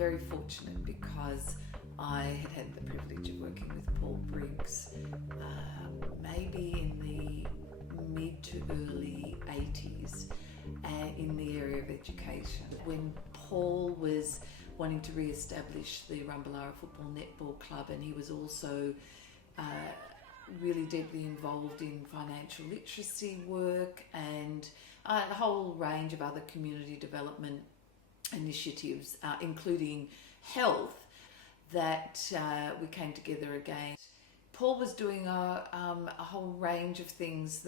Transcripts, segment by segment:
very fortunate because I had the privilege of working with Paul Briggs maybe in the mid to early 80s in the area of education. When Paul was wanting to re-establish the Rumballara Football Netball Club, and he was also really deeply involved in financial literacy work and a whole range of other community development initiatives, including health, that we came together again. Paul was doing a whole range of things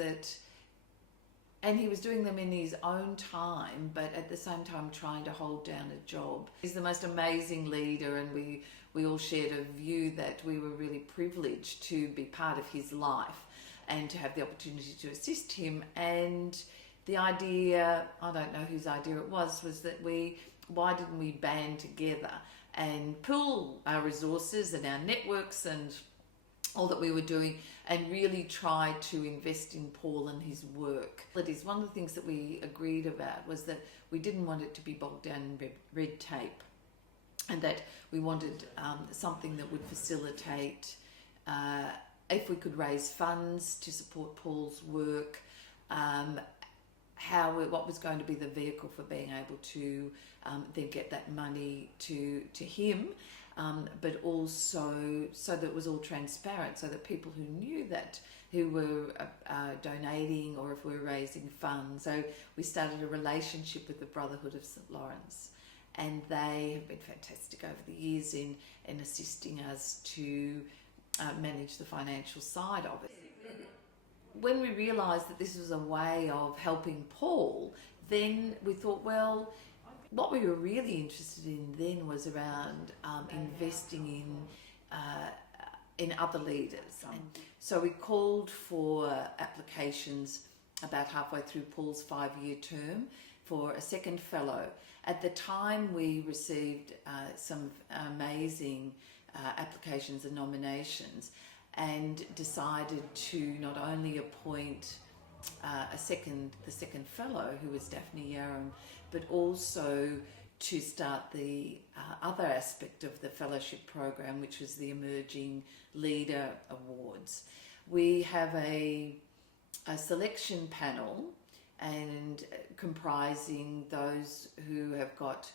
and he was doing them in his own time, but at the same time trying to hold down a job. He's the most amazing leader, and we all shared a view that we were really privileged to be part of his life and to have the opportunity to assist him. And the idea, I don't know whose idea it was that why didn't we band together and pool our resources and our networks and all that we were doing, and really try to invest in Paul and his work. That is, one of the things that we agreed about was that we didn't want it to be bogged down in red tape, and that we wanted something that would facilitate, if we could raise funds to support Paul's work, what was going to be the vehicle for being able to then get that money to him, but also so that it was all transparent, so that people who knew that, who were donating or if we were raising funds. So we started a relationship with the Brotherhood of St. Lawrence, and they have been fantastic over the years in assisting us to manage the financial side of it. When we realised that this was a way of helping Paul, then we thought, well, what we were really interested in then was around investing in other leaders. So we called for applications about halfway through Paul's 5-year term for a second fellow. At the time, we received some amazing applications and nominations, and decided to not only appoint the second fellow, who was Daphne Yaram, but also to start the other aspect of the fellowship program, which was the Emerging Leader Awards. We have a selection panel, and comprising those who have got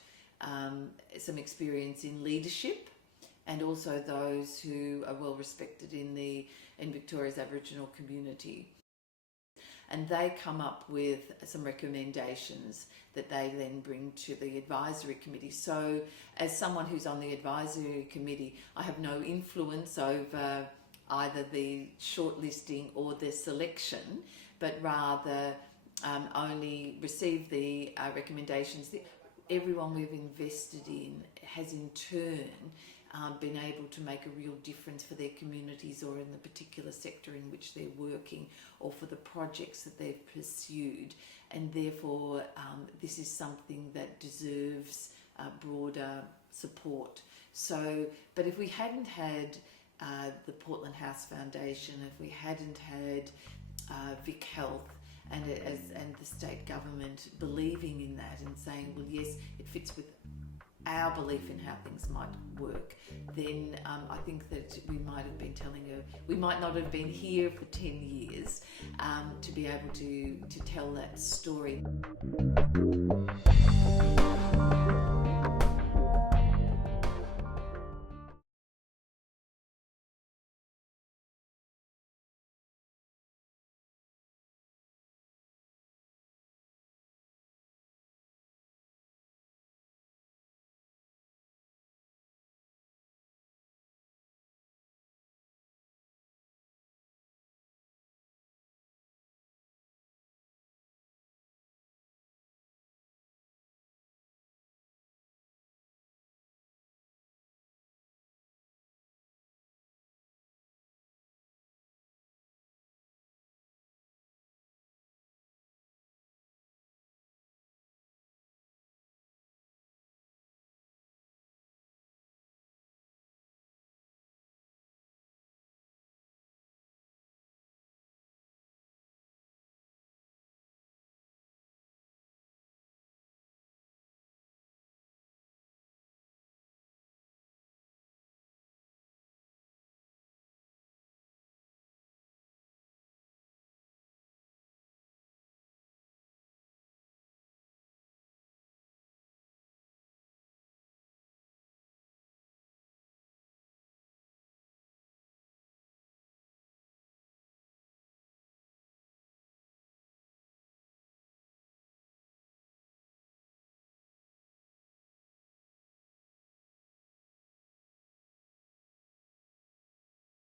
some experience in leadership, and also those who are well respected in Victoria's Aboriginal community. And they come up with some recommendations that they then bring to the advisory committee. So as someone who's on the advisory committee, I have no influence over either the shortlisting or the selection, but rather only receive the recommendations. Everyone we've invested in has in turn been able to make a real difference for their communities, or in the particular sector in which they're working, or for the projects that they've pursued. And therefore this is something that deserves broader support. So, but if we hadn't had the Portland House Foundation, if we hadn't had Vic Health and the state government believing in that and saying, well, yes, it fits with our belief in how things might work, then I think that we might have been we might not have been here for 10 years to be able to tell that story.